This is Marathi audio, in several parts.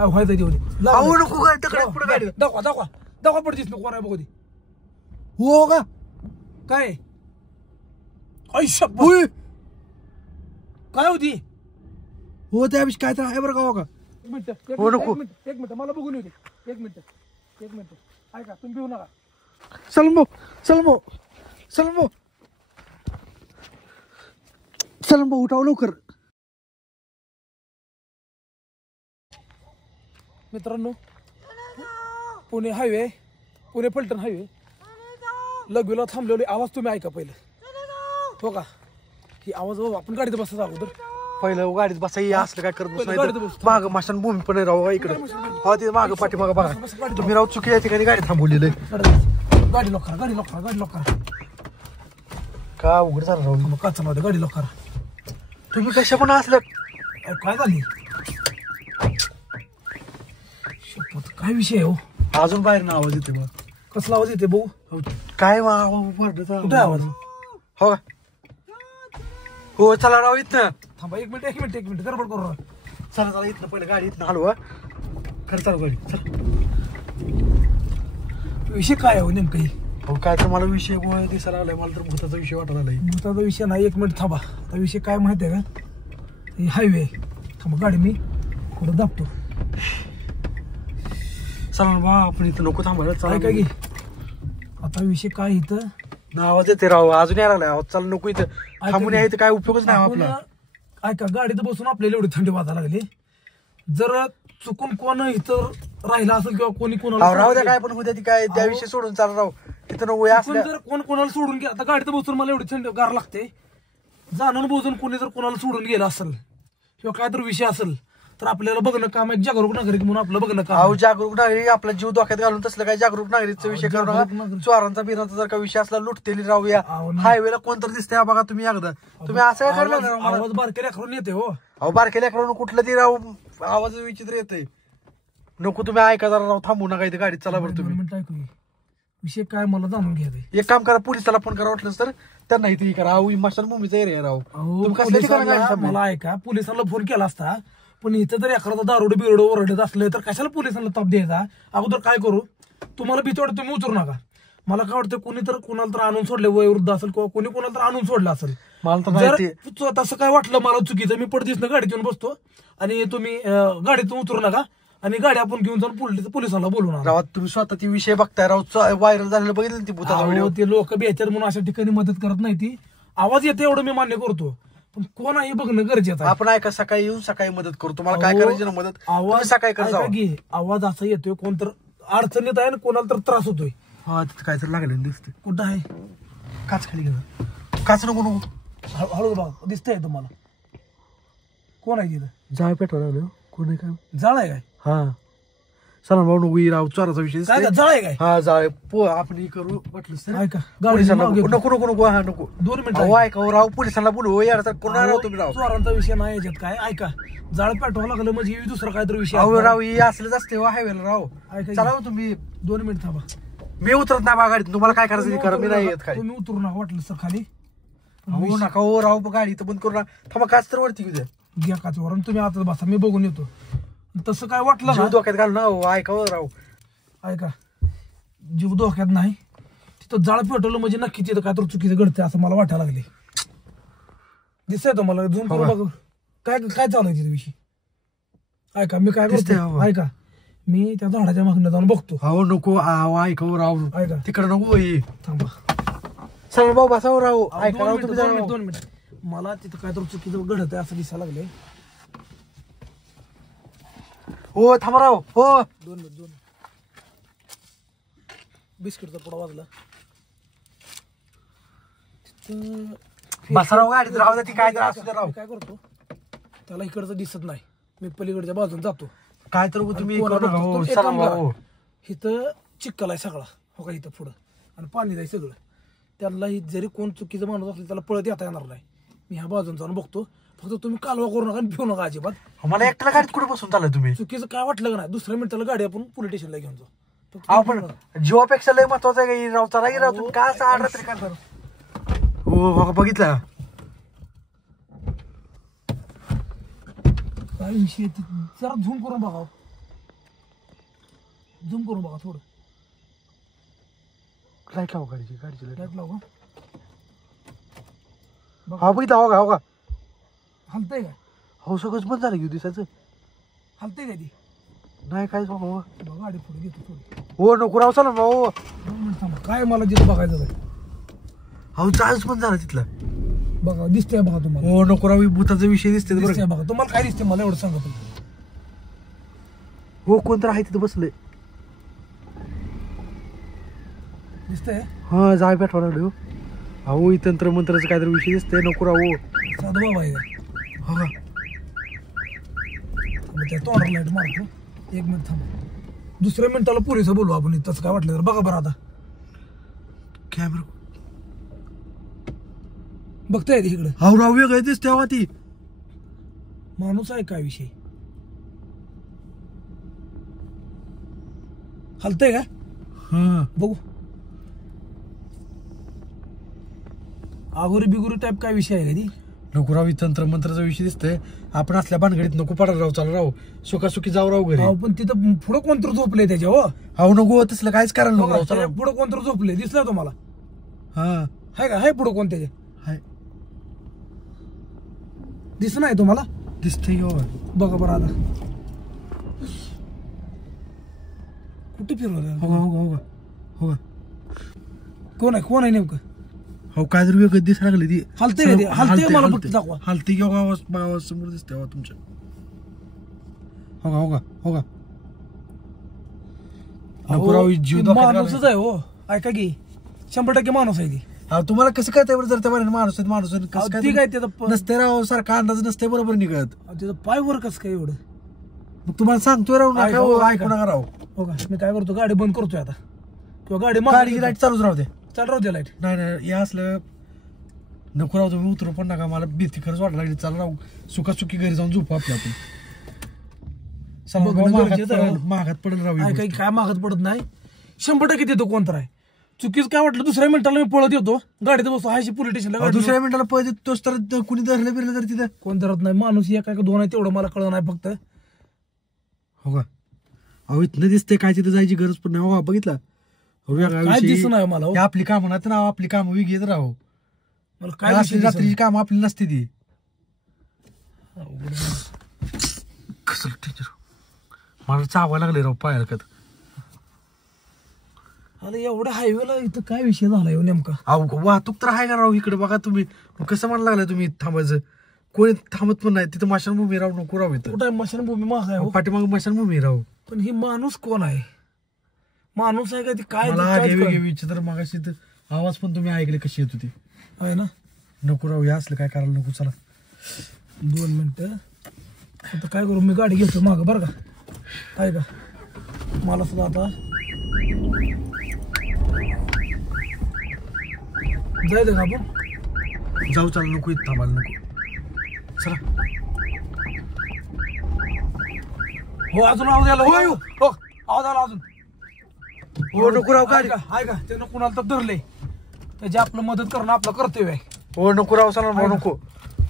काय व्हायचं देऊ दे. अहो नको काय तिकडे पुढे गाडी दाखवा दाखवा दाखवा पडतीस नको कोणा बघू दे. हो का काय ऐशा होय काय होती. हो त्याविषयी काय तर आहे बरं का हो का एक मिनिट हो, नको. एक मिनिट मला बघून येऊ दे. एक मिनिट ऐका तुम्ही भिवू नका. सलमो सलमो सलमो सलमो उठाव लवकर. मित्रांनो पुणे हायवे पुणे पलटण हायवे लगवीला थांबलेले आवाज तुम्ही ऐका पहिले. हो का ही आवाज बाबा आपण गाडीत बसायचा अगोदर पहिलं गाडीत बसाई असलं काय करत पहिलं गाडीत बसलं बसतो. माग माशान भूमी पण राहू इकडे हा ते माग पाठी माग बघा तुम्ही राहू चुकी या ठिकाणी गाडी थांबवलेली आहे. गाडी लॉक करा गाडी लॉक करा गाडी लॉक करा. का उघड झालं राहू मग काचा नव्हते गाडी लॉक करा. तुम्ही कशा पण असलं काय झाली शपथ काय विषय आहे हो. अजून बाहेर ना आवाज येते बघ कसला आवाज येते भाऊ. काय कुठे कुठे आवाज. हो का हो चला राव इथनं थांबा एक मिनिट गडबड करू नका. चला चला इथनं पहिलं गाडी इथनं हलवा खरं चालू गाडी चला. विषय काय आहे हो नेमकं ही. हो काय तर मला विषय दिसायला आलाय मला तर भूताचा विषय वाटायला आलाय. भूताचा विषय नाही. एक मिनिट थांबा. आता विषय काय माहिती आहे का हायवे थांबा गाडी मी कुठं दाबतो. चला बा आपण इथं नको थांबायला काय चला की आता विषय काय इथं आवाज येते राव अजून यायला लागलाय आवाज. चला नको इथं थांबून यायचं काय उपयोगच नाही आपण आपला. ऐका गाडीत बसून आपल्याला एवढी थंडी वाजायला लागली. जर चुकून कोण इथं राहिला असेल किंवा कोणी कोणाला राहू द्या काय पण उद्या ती काय त्याविषयी सोडून चाल राव इथं नको या चुकून जर कोण कोणाला सोडून गेला आता गाडीत बसून मला एवढी थंडी गार लागते. जाणून बोजून कोणी जर कोणाला सोडून गेला असेल किंवा काय तर विषय असेल तर आपल्याला बघणं काम एक जागरूक नागरिक म्हणून आपलं बघणं काम. अहो जागरूक नागरिक आपला जीव धोक्यात घालून तसलं काय जागरूक नागरिकचा विषय करू नका. चोरांचा बिरांचा जर का विषय असला लुटतेली राहूया हायवेला कोणतरी दिसतंय बघा तुम्ही एकदा तुम्ही असं काय करणार. आवाज बारकेल्या करून येते हो. अहो बारकेल्या करून कुठलं ती राव आवाज विचित्र येते. नको तुम्ही ऐका जरा राव थांबू नका इथे गाडीत चला बरं तुम्ही. मिनिट ऐकू विषय काय मला जाणून घ्यायचं. एक काम करा पोलिसाला फोन करा वाटलं तर त्यांना इथे करा. अहो मशानभूमीचा एरिया राव तुम्ही कसल्या ठिकाणी गाडी थांबवली? मला ऐका पोलिसांना फोन केला असता पण इथं जर एखादा दारोडे बिरडे ओरडत असले तर कशाला पोलिसांना ताप द्यायचा. अगोदर काय करू तुम्हाला भीती वाटत तुम्ही उतरू नका. मला काय वाटतं कोणी तर कोणाला तर आणून सोडले वयोवृद्ध असेल किंवा कोणी कोणाला तर आणून सोडलं असेल. मला जर तसं काय वाटलं मला चुकीचं मी पडतीस गाडीत येऊन बसतो आणि तुम्ही गाडीतून उतरू नका आणि गाडी आपण घेऊन जाऊन पोलिसांना बोलवणार. राव तुम्ही स्वतः ती विषय बघताय राव व्हायरल झालेलं बघितलं ती भूताचा व्हिडिओ. ते लोक बेचार म्हणून अशा ठिकाणी मदत करत नाही. ती आवाज येते एवढं मी मान्य करतो पण कोण आहे बघणं गरजेचं आहे. आपण ऐका सकाळी येऊन सकाळी मदत करू तुम्हाला काय करायची ना मदत आवाज सकाळी करा. आवाज असा येतोय कोणतर अडचणीत आहे ना कोणाला तर त्रास होतोय. हा तिथं काय तर लागलेलं दिसतंय. कुठं आहे काच खाली गेला काच नको नको हळू बघा दिसतंय तुम्हाला कोण आहे तिथं. जाळ पेटवा लागलो कोण आहे काय जाळ आहे काय. हा चला भाऊ नको राव चोराचा विषय काय जाळ आहे काय. हा जाळ आपण हे करू वाटलं ऐका पोलिसांना गाडी नको नको नको हा नको 2 मिनिटं अहो ऐका राव पोलिसांना बोलू यार कोणा राव तुम्ही राव. चोरांचा विषय नाही याच्यात काय. ऐका जाळ पेटवा लागलं म्हणजे दुसरा काहीतरी विषय अहो राव ही असलंच असते हायवेला राव. ऐका चला तुम्ही 2 मिनिट थांबा. मी उतरत नाही बा गाडीत तुम्हाला काय करायचं करा मी नाही येत खाली. तुम्ही उतरू नका वाटलं सर खाली. हो नका हो राव गाडी तर बंद करू ना थांबा काच तर वरती घेऊ द्या. घ्या काचवर तुम्ही आता बसा मी बघून येतो. तसं काय वाटलं जीव ना धोक्यात घालू ना हो ऐका हो राव. ऐका जीव धोक्यात नाही तिथं जाळ पेटवलं म्हणजे नक्की तिथं काय तर चुकीचं घडतंय असं मला वाटायला लागले. दिसतंय तुम्हाला झूम करून बघ काय काय चालू आहे तिथे विषयी. ऐका मी काय करतो ऐका मी त्या झाडाच्या मागण्या जाऊन बघतो. हो नको ऐका हो राव ऐका तिकडे नको ये थांबा चल भाऊ बसा हो राव ऐका राव 2 मिनिट मला तिथं काय तर चुकीचं घडत आहे असं दिसायला लागले. हो थांबा राव हो 2 मिनिट बिस्किटचा पुडा वाजला बसा राव गाडीत राहू द्या ती काय तर असू द्या राव. काय करतो त्याला इकडचं दिसत नाही मी पलीकडच्या बाजून जातो. काय तर तुम्ही इथं चिक्कल आहे सगळा हो का इथं पुढं आणि पाणी जाय सगळं त्याला जरी कोण चुकीचं माणूस असलं त्याला पळत येता येणार नाही. मी ह्या बाजून जाऊन बघतो फक्त तुम्ही कालवा करू नका आणि भिऊ नका अजिबात. मला एकट्याला गाडीत कुठे बसून चाललाय तुम्ही. चुकीचं काय वाटलं का नाही दुसऱ्या मिनिटाला गाडी आपण पोलीस स्टेशनला घेऊन जाऊ. आपण जीवापेक्षा लय महत्वाचं आहे राव चला राव तुम्ही काय असं आड तरी काय हो बघितलं काय विषय जरा झूम करून बघा झूम करून बघा थोडं. लाईट लावा गाडीची लाईट. लाईट लावा. हा बघितला हो का हलतंय काय? हो सगळंच बंद झालं घेऊ दिसायचं. हलतंय काय ती? नाही काय सांगू बघा गाडी पुढे घेतो थोडी. हो नको राव चला भाऊ. 2 मिनिट थांबा. काय मला जिथं बघायचं आहे हो चार्ज बंद झाला तिथला. बघा दिसतंय बघा तुम्हाला. हो नको राव भूताचा विषय दिसते बरं. दिसतंय बघा तुम्हाला काय दिसते मला एवढं सांगा तुम्ही. हो कोणतं आहे तिथं बसले. दिसतंय हा जाय पेटवा लागलो. अहो तंत्र मंत्राचं काहीतरी विषय दिसतंय नको राव. साधू बाबा आहे हा मग त्या तोंडाला लाईट मारतो. 1 मिनिट थांबा. दुसऱ्या मिनिटाला पोलिस बोलू आपण तसं काय वाटलं तर. बघा बरं आता कॅमेरा बघताय इकडे हा राव वेगळं दिसते हवा ती. माणूस आहे काय विषय. हलतंय का हा बघू. आगोरी बिगोरी टाईप काय विषय आहे का ती. नको राव तंत्र मंत्राचा विषय दिसतंय. आपण असल्या भानगडीत नको पडा राव. चालू राव सुखासुखी जाऊ राव घरी. अहो, पण तिथं पुढं कोणतर झोपले त्याच्या हो. अहो नको तसलं काहीच करायला नको राव. चला पुढं कोणतर झोपले दिसलं तुम्हाला. हा हाय का हाय पुढं कोण त्याच्या हाय दिसत नाही तुम्हाला. दिसतंय हो. बघा बरं आता कुठे फिरवलं. हो हो हो कोण आहे नेमकं. हो काहीतरी वेगळं दिसायला लागली ती. हलते का ते? हलते मला फक्त दाखवा. हलती की आवाज समोर दिसते हवा तुमच्या. हो का नको राव जीव ती धोक्यात माणूसच आहे हो. ऐका की 100% माणूस आहे ती. घाला. तुम्हाला कसं कळतंय बरं जर त्या माणूस आहे अहो, कसं ती काय त्याचं नसते राव सारखा अंदाज नसते बरोबर निघत. त्याचं पाय वर कसं काय एवढं. मग तुम्हाला सांगतोय राव ऐका, नका हो, हो, ऐका. ऐकू नका राव. हो का मी काय करतो गाडी बंद करतोय आता किंवा गाडी गाडीची लाईट चालूच राहू दे. चाल राहू दे लाईट. नाही हे असलं नको राव. तुम्ही उतरू पण नका. मला भीती खरंच वाटायला लागली. चाल राव सुखासुखी घरी जाऊन झोपू आपल्या आपण. बघणं गरजेचं आहे, हो. महागात पडेल राव ही काय गोष्ट. काय मागत पडत नाही. 100% देतो कोणतर आहे. चुकीच काय वाटलं दुसऱ्या मिनिटाला मी पळत येतो गाडीत बसतो. हायशी पोलीस स्टेशनला अहो, दुसऱ्या मिनिटाला पळत तोच तर कुणी धरलं बिरलं तर तिथं कोण धरत नाही. माणूस एक काय 2 आहे तेवढं मला कळलं नाही फक्त. हो का. अहो इथनं दिसते काय तिथं जायची गरज पण नाही. हो बघितला काय दिसत नाही मला हो. आपली कामं ना तर आपली कामं वेगळी येत राहो. मला काय काय रात्रीची कामं आपली नसते ती. कसं टीचर मला चावा लागले राव पाय हलकत. अरे एवढ्या हायवेला इथं काय विषय झाला हो नेमका. अहो वाहतूक तर आहे का राव इकडे बघा तुम्ही. मग कसं म्हणायला लागलं तुम्ही थांबायचं. कोणी थांबत पण नाही तिथं. मशानभूमी राव नको राव इथं. कुठं मशानभूमी माग आहे हो. पाठीमाग मशानभूमी राव. पण ही माणूस कोण आहे. माणूस आहे का ती काय मला काहीच आगे वेगळे कळलं. विचित्र मगाशी तर आवाज पण तुम्ही ऐकले कशी येत होती. आहे ना. नको राव हे असलं काय करायला नको. चला 2 मिनिटं आता काय करू मी गाडी घेतो माग बरं का. आहे का मला सुद्धा आता जायचं का आपण. जाऊ चला नको इथं थांबायला नको. चला हो अजून आवाज आला. हो हो आवाज आला अजून. हो नको राव गाडी. आहे का त्यानं कुणाला तर धरले त्याची आपलं मदत करणं आपलं कर्तव्य आहे. हो नको राव चला भाऊ नको.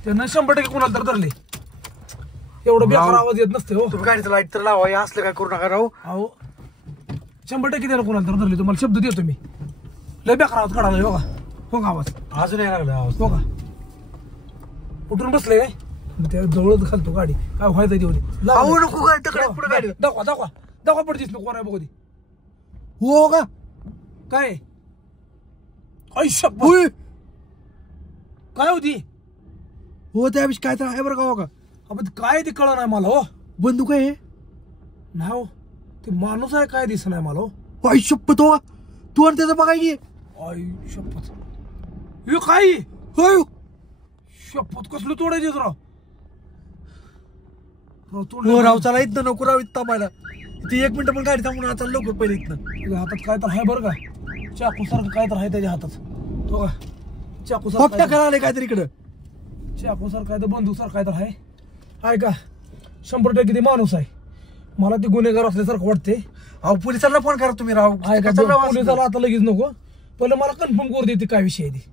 त्यानं 100% कुणाला तर धरले. एवढं बेकार आवाज येत नसते हो. तुम्ही गाडीचं लाईट तर लावा. हे असलं काय करू नका राव. अहो 100% त्यानं कुणाला तर धरले. तुम्हाला शब्द देतो मी. लय बेकार आवाज काढायला हो का. हो का आवाज अजून यायला लागला आवाज. हो का. उठून बसले काय त्या जवळच घालतो गाडी काय व्हायचं ते होते. अहो नको गाडी तिकडे पुढे गाडी. दाखवा पडतीस ना कोणा बघू दे. हो का काय आयुष्य होय. काय होती. हो त्याविषयी काय तर आहे बरं का. हो का आपण काय ते कळलं नाही मला हो. बंदूक आहे. नाही हो ते माणूस आहे काय दिसत नाही मला हो. आयुष्यपत हो तू आणि त्याचं बघाय की. आयुष्यपत हे काय होय शपथ कसलं तोडायचे राव. हो राव चला इथं नको राव इथं थांबायला. ती 1 मिनिट पण गाडी थांबून आता लवकर पहिले इथनं. त्याच्या हातात काय तर आहे बरं का. चाकू सारखं काय तर आहे त्याच्या हातात. तो का चाकू फपटा सारखं करायला काहीतरी इकडं. चाकू सारखं काय तर बंदूक सारखं काय तर आहे. आहे का 100% ते माणूस आहे. मला ते गुन्हेगार असल्यासारखं वाटते. अहो पोलिसांना फोन करा तुम्ही राव. आहे का कशाला राव असं? पोलिसाला आता लगेच नको. पहिलं मला कन्फर्म करू दे ते काय विषय आहे ते.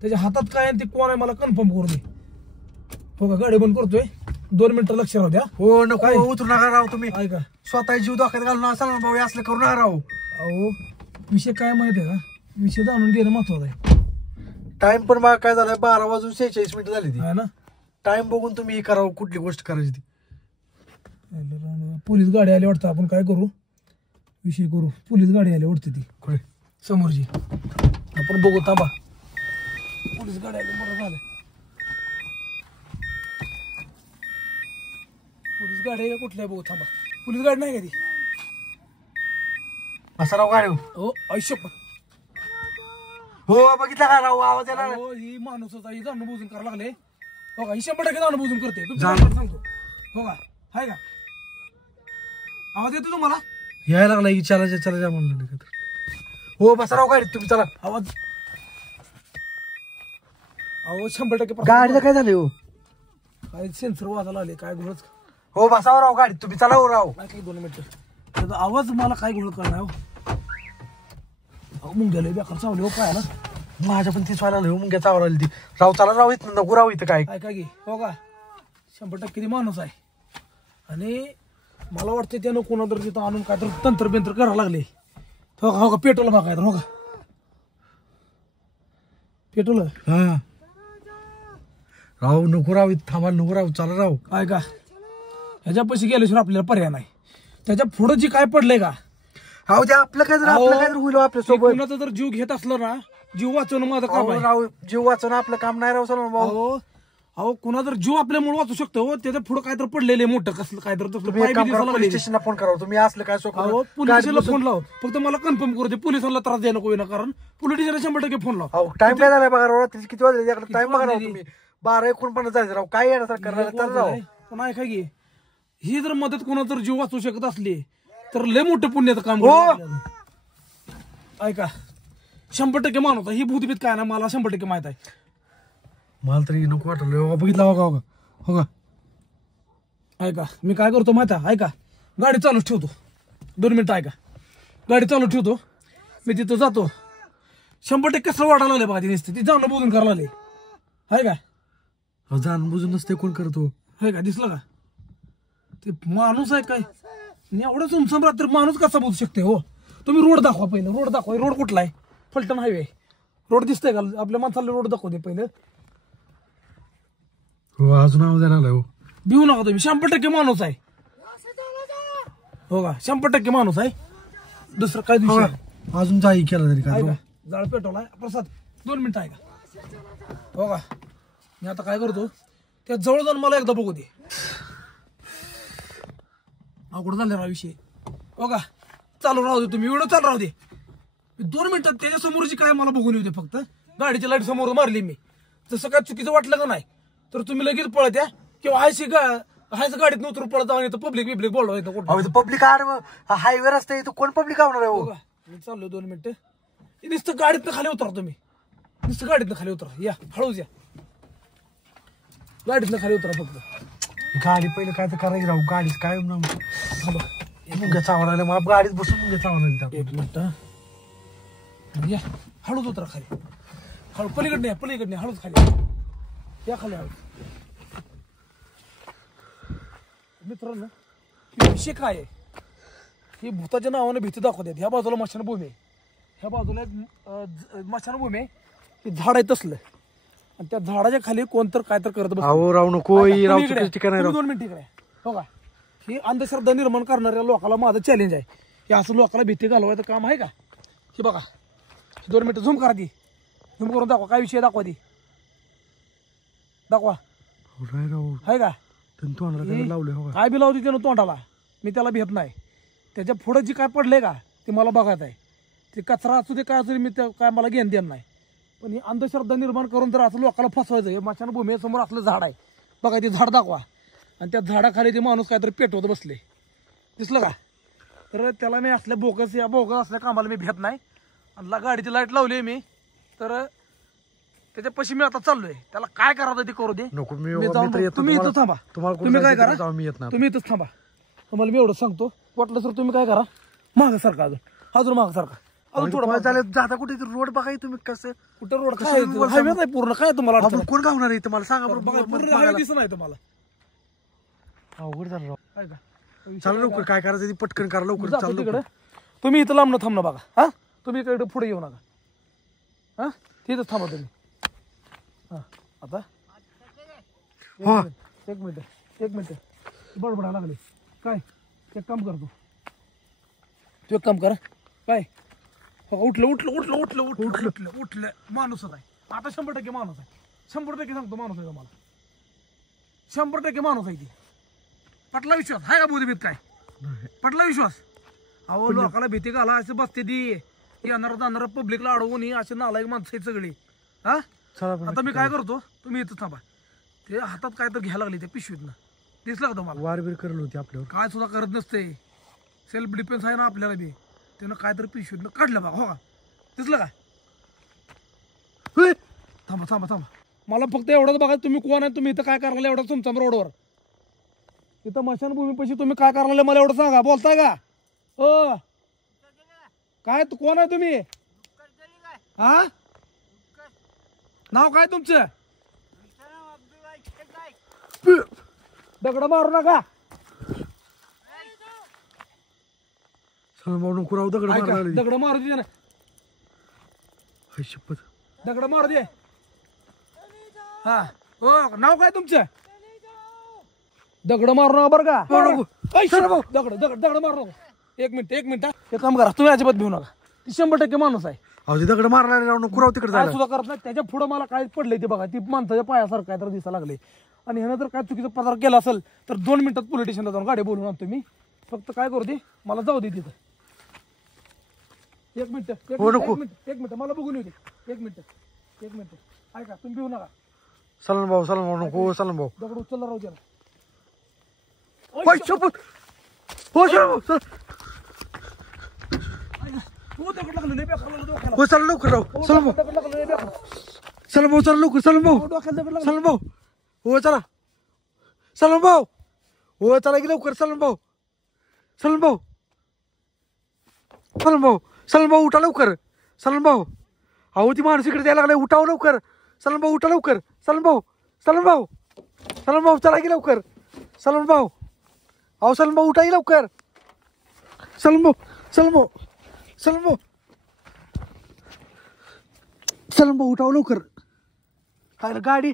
त्याच्या हातात काय आहे ते कोण आहे मला कन्फर्म करू दे. हो का गाडी बंद करतोय. 2 मिनिटं लक्ष राहू द्या. हो नको उतरू नका राव तुम्ही. ऐका स्वतः जीव धोक्यात घालून असाल ना भाऊ, असलं करू नका राव. अहो विषय काय माहिती आहे का, विषय जाणून घेणं महत्वाचं आहे. टाइम पण बघा काय झालाय, 12:46 झाली ती. आहे ना. टाइम बघून तुम्ही करावं कुठली गोष्ट करायची ती. पोलीस गाडी आली वाटतं. आपण काय करू, विषय करू. पोलीस गाडी आली वाटते ती कुठे समोरची. आपण बघू थांबा. पोलीस गाडी आली, बरं झालं. पोलीस गाडी आहे का कुठल्या बघू थांबा. पोलीस गाडी नाही का ती. असा राव गाडी. हो आयुष्य हो बघितला का राव, आवाज यायला लागला. हो ही माणूसच आहे, जाणून बुजून करायला लागले. हो का, ही 100% जाणून बुजून करते. जाण- सांगतो हो का, आहे का आवाज येतो तुम्हाला. यायला लागला की चला म्हणलं. हो बसा राव गाडीत तुम्ही, चला. आवाज अहो 100% गाडीला काय झालं हो? काय सेन्सर वाजायला आले काय घोळच. हो बसावं राव गाडीत तुम्ही, चला हो राव. काय काही 2 मिनिटं त्याचा आवाज मला काय घोळ करणार हो. अहो मुंग्याला बेकार चावले हो पायाला. माझ्या पण तीच व्हायला लागली, मग चावला ती. राव चला राव, इथं नको राव इथं. काय काय काय घे हो का, 100% ती माणूस आहे. आणि मला वाटतं त्यानं कोणाला तिथं आणून काय तर तंत्र बिंत्र करायला लागले. हो का पेट्रोल बघा काय तर. हो का पेट्रोल हा राव नको राव इथं थांबा, नको राव, चला राव. काय का ह्याच्या पैसे गेल्याशिवाय आपल्याला पर्याय नाही. त्याच्या पुढं जी काय पडलंय का, अहो ते आपलं काय जर होईल आपल्या सोबत. कोणाचा जर जीव घेत असलं ना, जीव वाचवणं माझं काम आहे. राव जीव वाचवणं आपलं काम नाही राव सलमान भाऊ. अहो कुणा जर जीव आपल्यामुळे वाचू शकतो हो, त्याच्या पुढे काय तर पडलेलं मोठं कसलं काय तर पोलीस स्टेशनला फोन करावं तुम्ही, असलं काय पोलिसाला फोन लाव. फक्त मला कन्फर्म करू दे, पोलिसांना त्रास द्यायला नको ना, कारण पोलीस स्टेशनला 100% फोन लाव. टाइम काय झालाय बघा राव, किती वाजले टाइम बघा राव तुम्ही. 12:49 जायचं राव. काय येणार करणार तर राव. पण ऐका की, ही जर मदत कोणा जर जीव वाचू शकत असली तर लय मोठं पुण्याचं काम. ऐका 100% मानवता ही भूतभीत काय ना, मला 100% माहित आहे. मला तरी नको वाटलं. बघितला हो का, हो का. ऐका मी काय करतो माहिती आहे, ऐका गाडी चालूच ठेवतो 2 मिनिटं. ऐका गाडी चालू ठेवतो, मी तिथं जातो. 100% कसं वाटायला लागले बघा ती नुसते, ती जाणं बोलून करायला लागले. आहे का जाण बुजून नसते कोण करतो. आहे का दिसलं का, ते माणूस आहे काय. एवढं सुमसम रात्र माणूस कसा बोलू शकते हो. तुम्ही रोड दाखवा पहिलं, रोड दाखवा. रोड कुठला आहे, फलटण हायवे रोड दिसतंय का आपल्या माणसाला. रोड दाखवू दे पहिलं. हो अजून आवाज यायला लागला. हो भिवू नका तुम्ही, 100% माणूस आहे. हो का 100% माणूस आहे. दुसरं काय दिवशी अजून जाई केला तरी काय. जाळ पेटवला प्रसाद 2 मिनिटं आहे का. हो का मी आता काय करतो, त्या जवळ जाऊन मला एकदा बघू दे. अवघड झाले ना विषय. हो का चालू राहू दे तुम्ही, व्हिडिओ चालू राहू दे. 2 मिनिटात त्याच्या समोरची काय मला बघून येऊ दे. फक्त गाडीची लाईट समोर मारली मी, तसं काय चुकीचं वाटलं का नाही तर तुम्ही लगेच पळत या, किंवा हायच गाडीत उतरून पळत जाऊन येतो. पब्लिक बोलवा येतो. पब्लिक हायवे रस्ते कोण पब्लिक आवणार आहे. हो मी चाललो 2 मिनिटं. नुसतं गाडीतनं खाली उतरा तुम्ही, नुसतं गाडीतनं खाली उतरा. या हळूच या, गाडीतनं खाली उतरा फक्त. गाडी पहिले काय तर करायची राहू. गाडीच काय मुंग्या चावला मला, गाडीत बसून मुंग्या चावला. 1 मिनिट या, हळूच उतरा खाली. हळू पलीकडे हळूच खाली या, खाली हळू. मित्रांनो विषय काय आहे, ही भूताच्या नावाने भीती दाखवतात. ह्या बाजूला मशानभूमी आहे, ह्या बाजूला एक मशानभूमी आहे. ते झाड आहे तसलं, आणि त्या झाडाच्या खाली कोणतर काय तर करत बसतो. राव नको 2 मिनिट इकडे. हो का ही अंधश्रद्धा निर्माण करणाऱ्या लोकांना माझं चॅलेंज आहे. हे असं लोकांना भीती घालवायचं काम आहे का. हे बघा 2 मिनिटं झूम करा, ती झूम करून दाखवा. काय विषय दाखवा, ती दाखवा. आहे का लावलं काय बी लावते त्यानं तोंडाला, मी त्याला भेट नाही. त्याच्या पुढे जी काय पडलंय का ते मला बघायचं आहे. ते कचरा असू दे काय असू दे, मी काय मला घेणं देणं नाही. पण ही अंधश्रद्धा निर्माण करून जर असं लोकांना फसवायचं, हे मशानभूमी समोर असलं झाड आहे बघा, ते झाड दाखवा. आणि त्या झाडाखाली ते माणूस काहीतरी पेटवत बसले, दिसलं का. तर त्याला मी असल्या बोगस असल्या कामाला मी भेट नाही. आणि गाडीची लाईट लावली मी, तर त्याच्यापाशी मी आता चाललोय. त्याला काय करायचं ते करू दे. तुम्ही इथं थांबा. तुम्ही काय करा, तुम्ही इथंच थांबा. तुम्हाला मी एवढं सांगतो, वाटलं सर तुम्ही काय करा, मागं सारखा अजून मागं सारखा. अजून थोडं जाता कुठे रोड बघा तुम्ही. कसं कुठं रोड हायवे नाही पूर्ण काय तुम्हाला कोण गावणार आहे तुम्हाला सांगा बघा, पूर्ण हायवे दिसत नाही तुम्हाला. अवघड झालं राव. काय का चला लवकर काय करायचं ते पटकन करा लवकर जातो चाल तिकडे तुम्ही इथं लांबणं थांबणं बघा हा तुम्ही इकडे पुढे येऊ नका हा तिथंच थांबा तुम्ही हा आता हो. एक मिनिट बडबडा लागले काय एक काम करतो तू एक काम कर काय हो उठलं माणूसच आहे आता 100% माणूस आहे 100% सांगतो माणूस आहे तुम्हाला 100% माणूस आहे ती पटला विश्वास आहे का बुद्धीभीत काय पटला विश्वास अहो लोकाला भीती घाला असं बसते ती येणार जाणार पब्लिकला अडवून असे नालायक माणसं आहेत सगळी हा चला आता मी काय करतो तुम्ही इथं थांबा ते हातात काय तर घ्यायला लागले त्या पिशवीतनं दिसलं का तुम्हाला वार बीर करलं होती आपल्यावर काय सुद्धा करत नसते सेल्फ डिफेन्स आहे ना आपल्याला बी त्यानं काय तर पिशवीतनं काढलं बघा हो का दिसलं का होय. थांबा मला फक्त एवढंच बघा तुम्ही कोण आहे तुम्ही इथं काय करायला एवढं तुमच्या रोडवर इथं मशानभूमीपाशी तुम्ही काय करायला मला एवढं सांगा बोलताय का हो काय कोण आहे तुम्ही हा नाव काय तुमचं दगड मारू नका चला भाऊ नको राव दगड ऐका, मारायला लागली. दगड मारू दे ना हाय शपथ दगड मारू दे हा हो नाव काय तुमचं दगड मारू नका बरं का मारू नको. ऐ, दगड मारू नका एक मिनिट एक काम करा तुम्ही अजिबात भिऊ नका ती 100% माणूस आहे अहो ते दगड मारणार राव नको राव तिकडे काय जायला सुद्धा करत नाही त्याच्या पुढे मला काय पडलंय ते बघा ती माणसाच्या पायासारखं काय तर दिसायला लागले आणि ह्यानं जर काय चुकीचा पदार्थ केला असेल तर 2 मिनिटात पोलीस स्टेशनला जाऊन गाडी बोलून आणतो मी फक्त काय करू दे मला जाऊ दे तिथं एक मिनिट मला बघून येऊ दे एक मिनिट ऐका तुम्ही भिऊ नका सलन भाऊ नको सलन भाऊ दगड उचलला राहू त्याला हाय शपथ हो सलन भाऊ चल. हो दगड लागलं लय बेकार लागलं डोक्याला हो चला लवकर राव सलन भाऊ दगड लागलं लय बेकार सलन भाऊ चला लवकर सलन भाऊ डोक्याला दगड लागलं सलन भाऊ हो चला सलन भाऊ हो चला की लवकर सलन भाऊ उठा लवकर सलन भाऊ अहो ती माणूस इकडे द्यायला लागलाय उठाव लवकर सलन भाऊ उठा लवकर सलन भाऊ चला की लवकर सलन भाऊ अहो सलन भाऊ उठा की लवकर सलन भाऊ उठाव लवकर काय रे गाडी